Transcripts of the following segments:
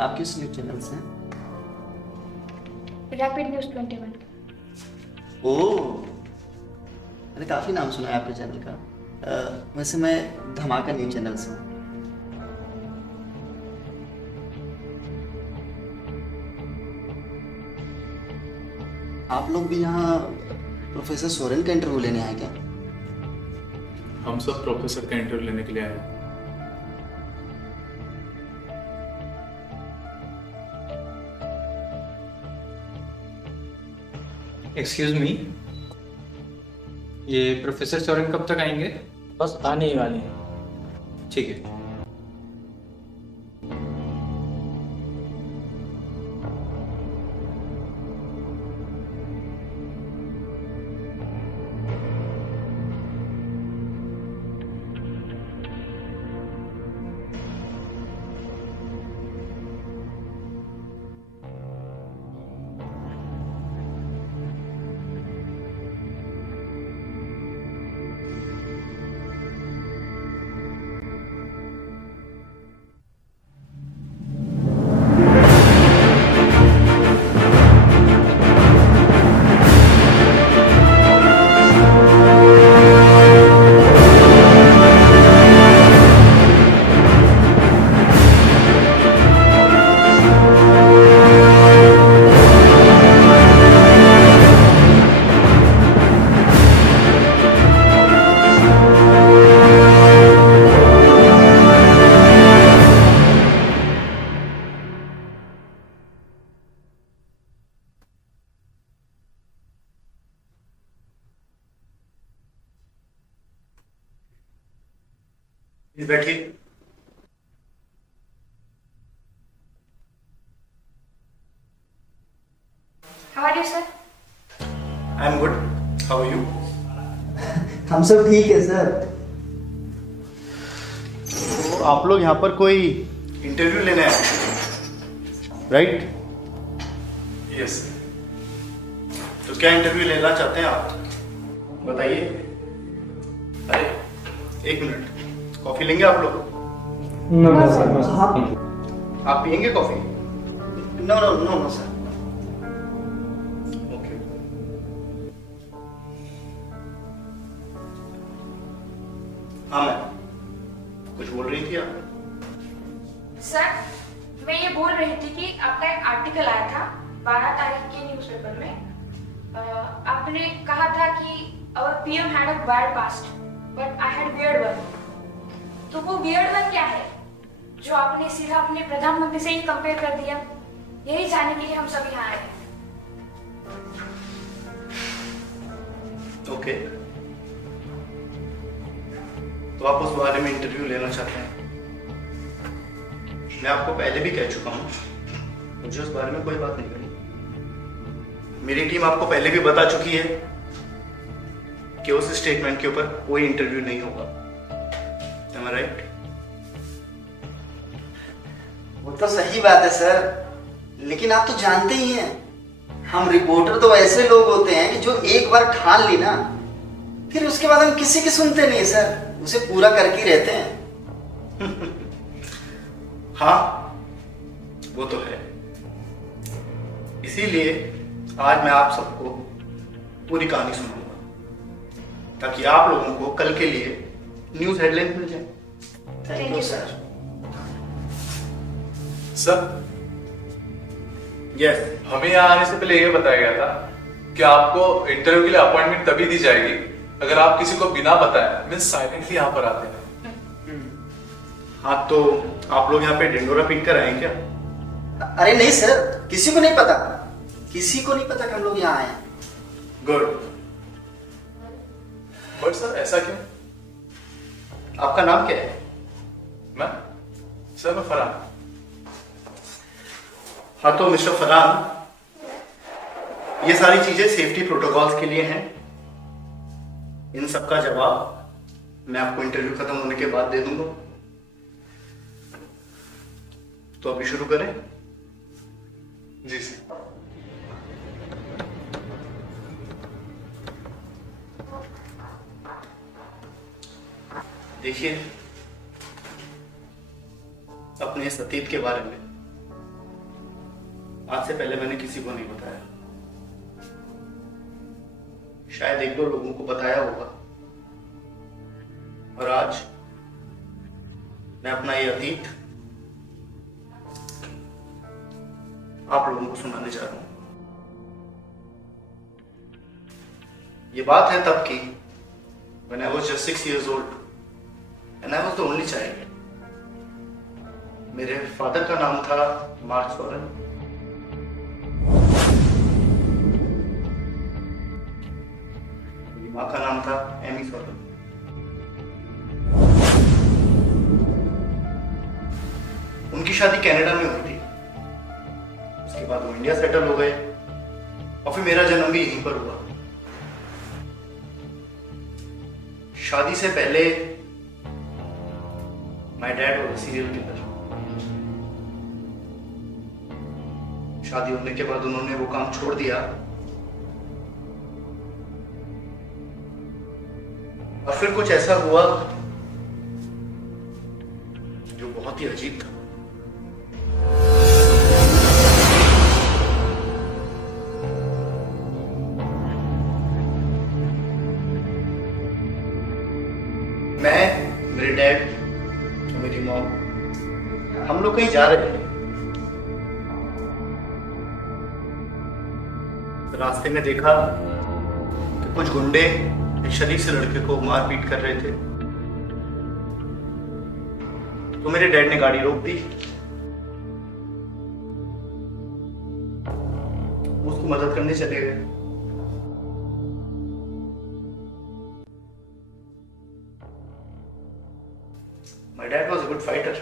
आप किस news channel से हैं? Rapid news 21। ओह, मैंने काफ़ी नाम सुना है आपके चैनल का। वैसे मैं धमाका न्यूज़ चैनल से हूँ। आप लोग भी यहाँ प्रोफेसर सोरेन का इंटरव्यू लेने आए क्या? हम सब प्रोफेसर का इंटरव्यू लेने के लिए आए हैं। एक्सक्यूज मी, ये प्रोफेसर सोरेन कब तक आएंगे? बस आने ही वाले हैं। ठीक है। बैठिए। How are you sir? I am good, how are you? हम सब ठीक है सर। तो आप लोग यहाँ पर कोई इंटरव्यू लेने आए, राइट? यस। तो क्या इंटरव्यू लेना चाहते हैं आप? बताइए। अरे एक मिनट, कॉफी लेंगे आप लोग? नो सर, नो हाँ। आप पियेंगे coffee? No no no no sir. Okay. हाँ मैम, कुछ बोल रही थी आप? सर, मैं ये बोल रही थी कि आपका एक आर्टिकल आया था 12 तारीख के न्यूज़पेपर में। आपने कहा था कि our PM had a bad past, but I had weird one। तो वो weird one क्या है जो आपने सीधा अपने प्रधानमंत्री से ही कंपेयर कर दिया? यही जानने के लिए हम सब यहाँ आए हैं। ओके। तो आप उस बारे में इंटरव्यू लेना चाहते हैं? मैं आपको पहले भी कह चुका हूँ, मुझे उस बारे में कोई बात नहीं करनी। मेरी टीम आपको पहले भी बता चुकी है कि उस स्टेटमेंट के ऊपर कोई इंटरव्यू नहीं होगा। Am I right? वो तो सही बात है सर, लेकिन आप तो जानते ही हैं, हम रिपोर्टर तो ऐसे लोग होते हैं कि जो एक बार ठान ली ना, फिर उसके बाद हम किसी की सुनते नहीं सर, उसे पूरा करके ही रहते हैं। हाँ, वो तो है। इसीलिए आज मैं आप सबको पूरी कहानी सुनाऊंगा, ताकि आप लोगों को कल के लिए न्यूज़ हेडलाइन मिल जाए। Thank you sir. Sir, yes. हमें यहाँ आने से पहले ये बताया गया था कि आपको इंटरव्यू के लिए अपॉइंटमेंट तभी दी जाएगी अगर आप किसी को बिना बताए, मीन्स साइलेंटली यहाँ पर आते हैं। हाँ, तो आप लोग यहाँ पे ढिंडोरा पीट कर आए हैं क्या? अरे नहीं सर, किसी को नहीं पता, किसी को नहीं पता कि हम लोग यहाँ आए हैं। गुड। बट सर ऐसा क्यों? आपका नाम क्या है? मैं फरहान। हाँ, तो मिस्टर फरहान, ये सारी चीजें सेफ्टी प्रोटोकॉल्स के लिए हैं। इन सब का जवाब मैं आपको इंटरव्यू खत्म होने के बाद दे दूंगा। तो अभी शुरू करें? जी सर। देखिए, अपने इस अतीत के बारे में आज से पहले मैंने किसी को नहीं बताया। शायद एक दो लोगों को बताया होगा, और आज मैं अपना ये अतीत आप लोगों को सुनाने जा रहा हूं। ये बात है तब की, when I was just 6 years old and I was the only child. मेरे फादर का नाम था मार्क सोरेन। मेरी माँ का नाम था एमी सोरेन। उनकी शादी कनाडा में हुई थी। उसके बाद वो इंडिया सेटल हो गए और फिर मेरा जन्म भी यहीं पर हुआ। शादी से पहले my dad was a serial killer. शादी होने के बाद उन्होंने वो काम छोड़ दिया और फिर कुछ ऐसा हुआ जो बहुत ही अजीब था। मैं, मेरे डैड और मेरी मॉम, हम लोग कहीं जा रहे थे। रास्ते में देखा कि कुछ गुंडे एक शरीफ से लड़के को मारपीट कर रहे थे, तो मेरे डैड ने गाड़ी रोक दी। उसको मदद करने चले गए। My dad was a good fighter.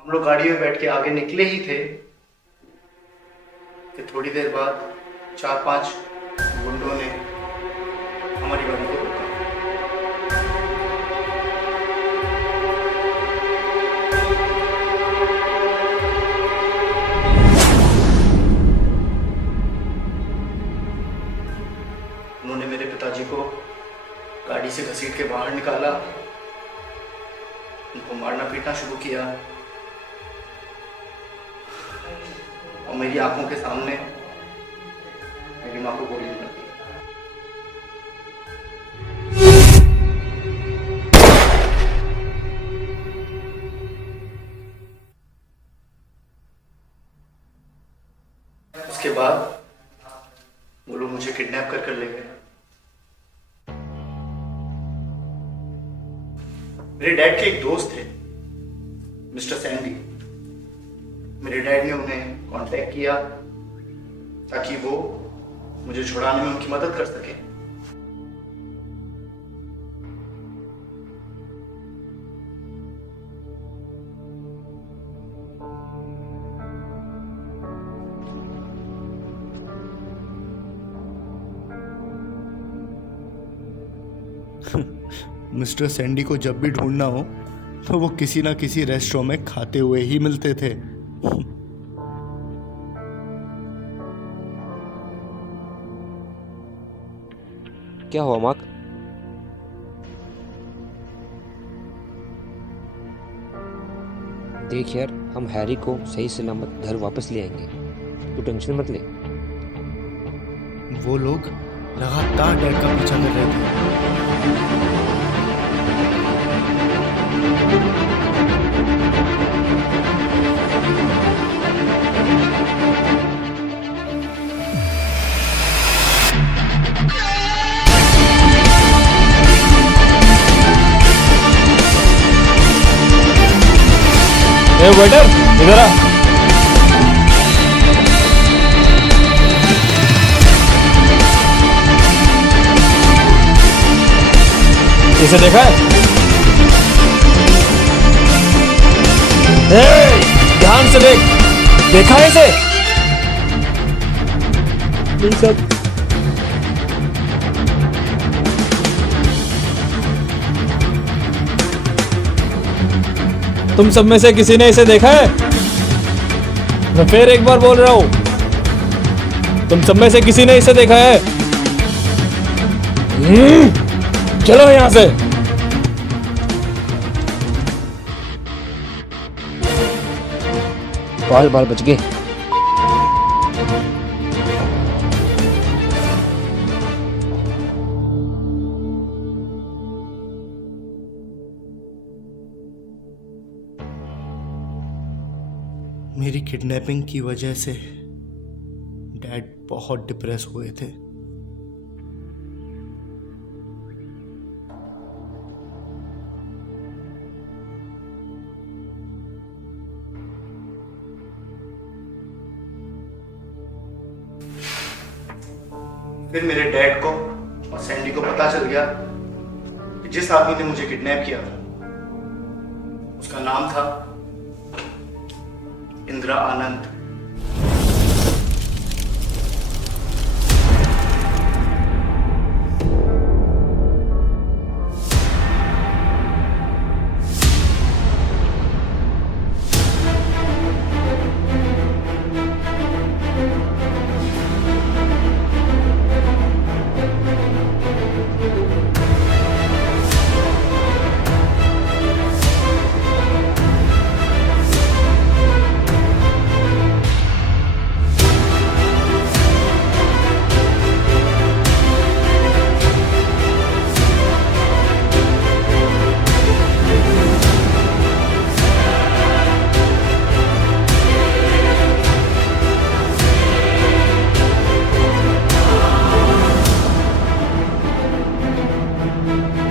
हम लोग गाड़ी में बैठ के आगे निकले ही थे कि थोड़ी देर बाद 4-5 गुंडों ने हमारी गाड़ी को रोका। उन्होंने मेरे पिताजी को गाड़ी से घसीट के बाहर निकाला, उनको मारना पीटना शुरू किया और मेरी आंखों के सामने मेरी माँ को गोली मार दी। उसके बाद वो लोग मुझे किडनैप कर ले गए। मेरे डैड के एक दोस्त थे, मिस्टर सैंडी। मेरे डैड ने उन्हें कांटेक्ट किया ताकि वो मुझे छुड़ाने में उनकी मदद कर सके। मिस्टर सैंडी को जब भी ढूंढना हो तो वो किसी ना किसी रेस्टोरेंट में खाते हुए ही मिलते थे। क्या हुआ मार्क? देख यार, हम हैरी को सही सलामत घर वापस ले आएंगे, तू टेंशन मत ले। वो लोग लगातार डैड का पीछा कर रहे थे। ए वेटर, इधर आ। इसे देखा है? ए, ध्यान से देख, देखा है इसे? नहीं सब। तुम सब में से किसी ने इसे देखा है? मैं फिर एक बार बोल रहा हूं, तुम सब में से किसी ने इसे देखा है? चलो यहां से। बाल बाल बच गए। मेरी किडनैपिंग की वजह से डैड बहुत डिप्रेस हुए थे। फिर मेरे डैड को और सैंडी को पता चल गया कि जिस आदमी ने मुझे किडनैप किया था उसका नाम था इंदिरा आनंद।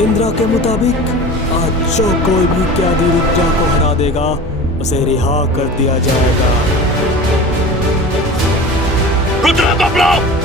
इंदिरा के मुताबिक आज जो कोई भी कैदी रुद्रा को हरा देगा उसे रिहा कर दिया जाएगा। रुद्रा को बुलाओ।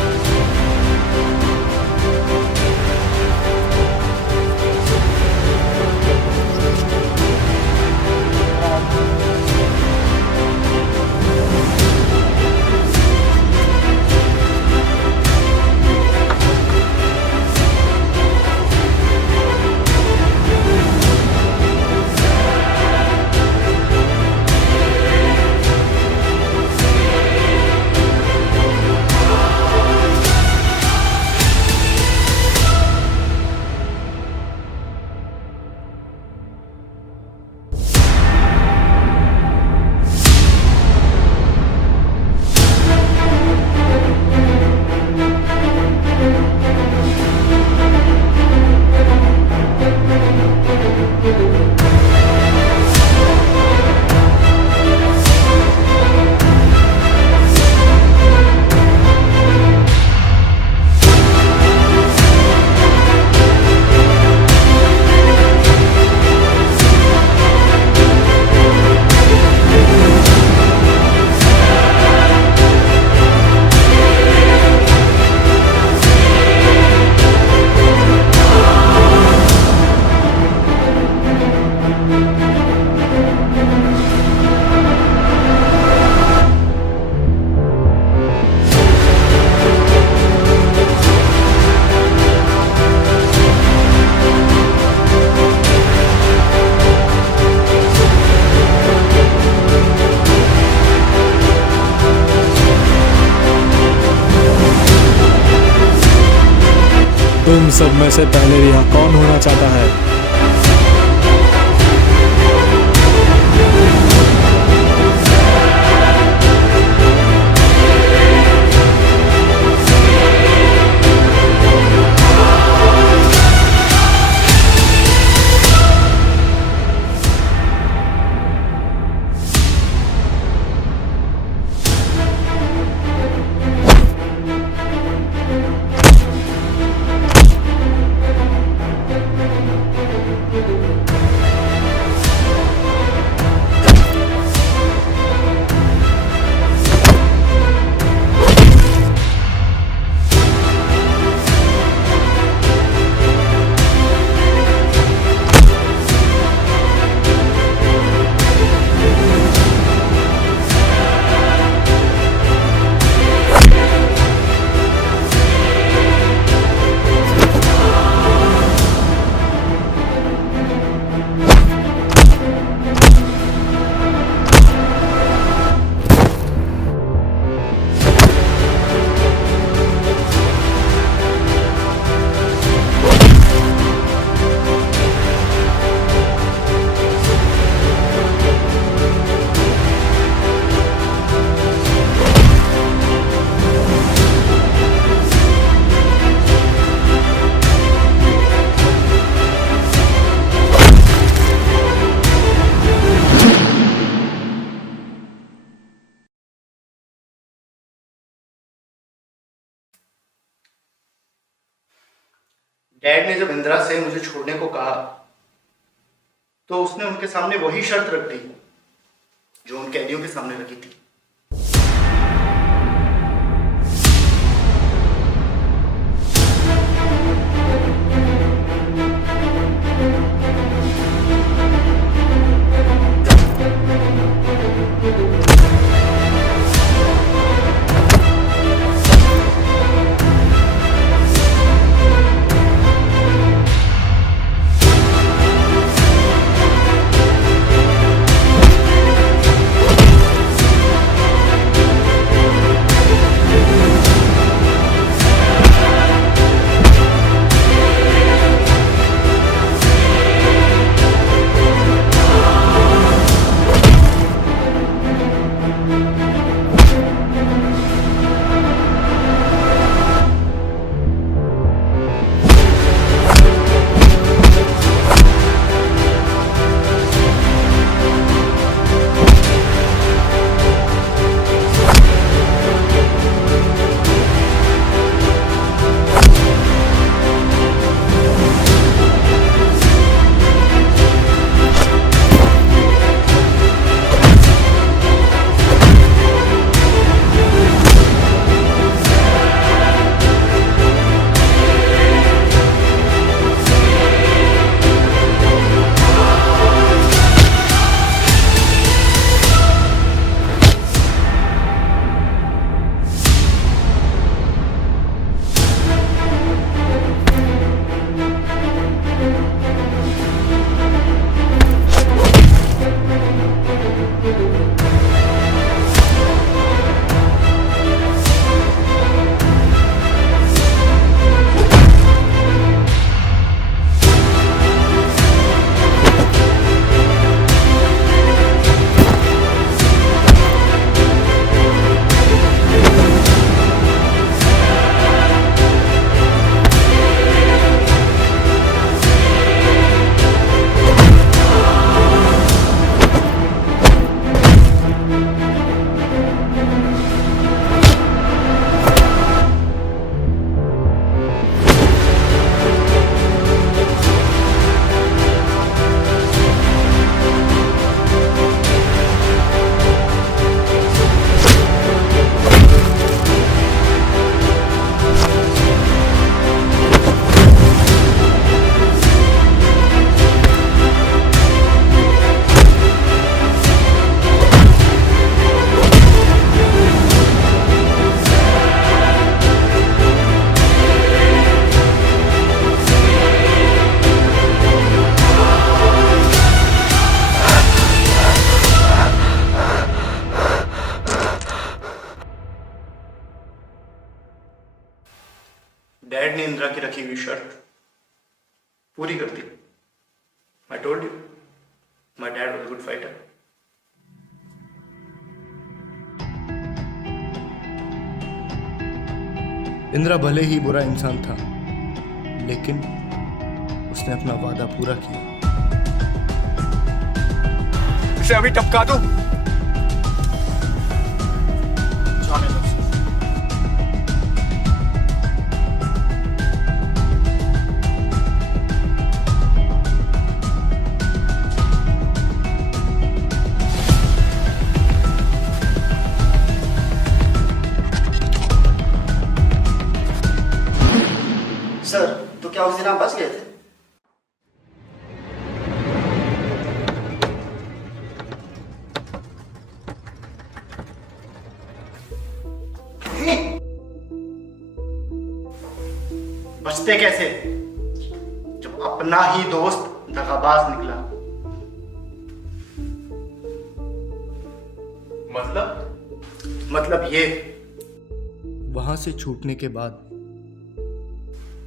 तुम सब में से पहले रिहा कौन होना चाहता है? डैड ने जब इंदिरा से मुझे छोड़ने को कहा तो उसने उनके सामने वही शर्त रख दी जो उन कैदियों के सामने रखी थी। की रखी हुई शर्त पूरी कर दी। I told you, my dad was a good fighter. Indira भले ही बुरा इंसान था, लेकिन उसने अपना वादा पूरा किया। इसे अभी टपका दूं। सर, तो क्या उस दिन आप बच गए थे? बचते कैसे जब अपना ही दोस्त दगाबाज निकला। मतलब ये, वहां से छूटने के बाद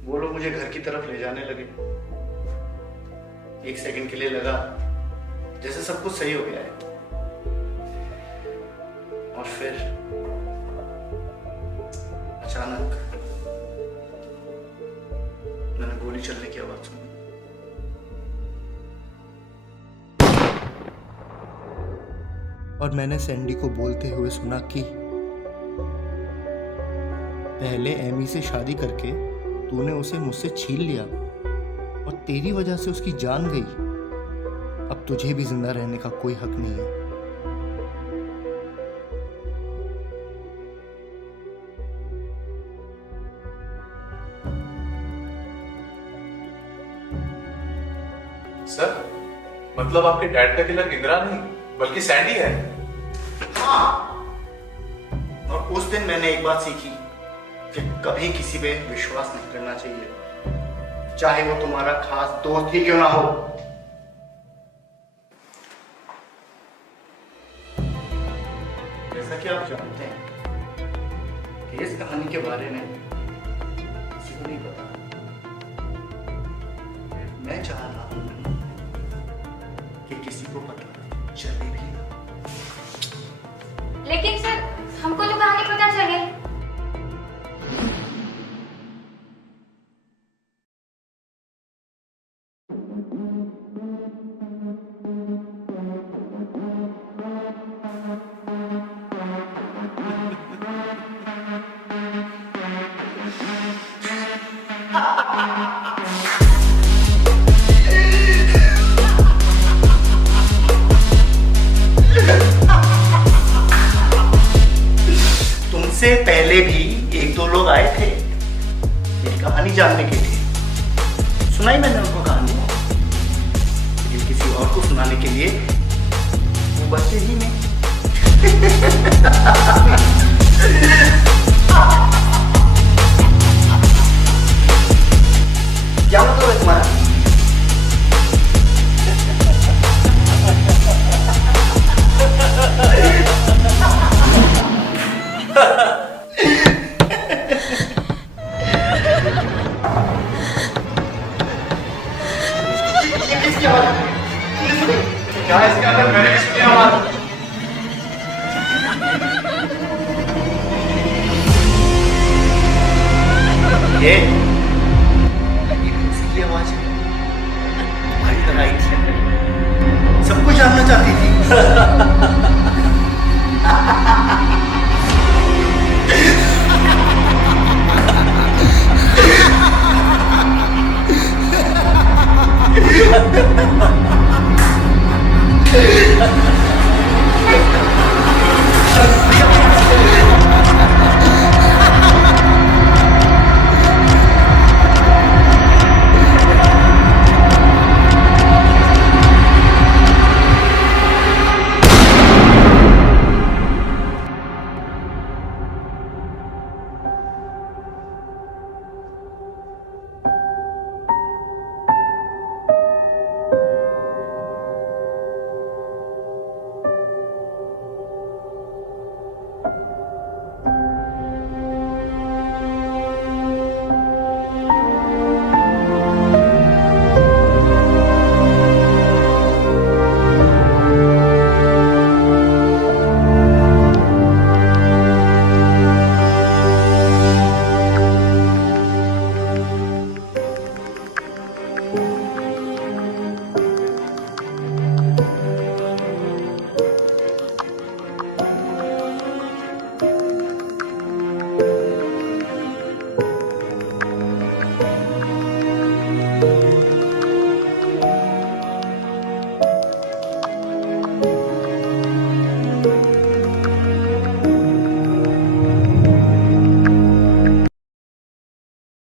वो लोग मुझे घर की तरफ ले जाने लगे। एक सेकंड के लिए लगा जैसे सब कुछ सही हो गया है, और फिर अचानक मैंने गोली चलने की आवाज सुनी। और मैंने सैंडी को बोलते हुए सुना कि पहले एमी से शादी करके तूने उसे मुझसे छीन लिया और तेरी वजह से उसकी जान गई। अब तुझे भी जिंदा रहने का कोई हक नहीं है। सर, मतलब आपके डैड का किलर इंदिरा नहीं बल्कि सैंडी है? हाँ, और उस दिन मैंने एक बात सीखी कि कभी किसी पे विश्वास नहीं करना चाहिए, चाहे वो तुम्हारा खास दोस्त ही क्यों ना हो। जैसा कि आप जानते हैं कि इस कहानी के बारे में किसी को नहीं पता। मैं चाह रहा हूं कि किसी को पता चले भी ना। लेकिन सर, हमको तो कहानी पता चल गई। तुमसे पहले भी एक दो लोग आए थे मेरी कहानी जानने के लिए। सुनाई मैंने उनको कहानी, लेकिन किसी और को सुनाने के लिए वो बच्चे ही नहीं। क्या मतलब है तुम्हारा? क्या इसके अंदर मेरे किसकी आवाज? ये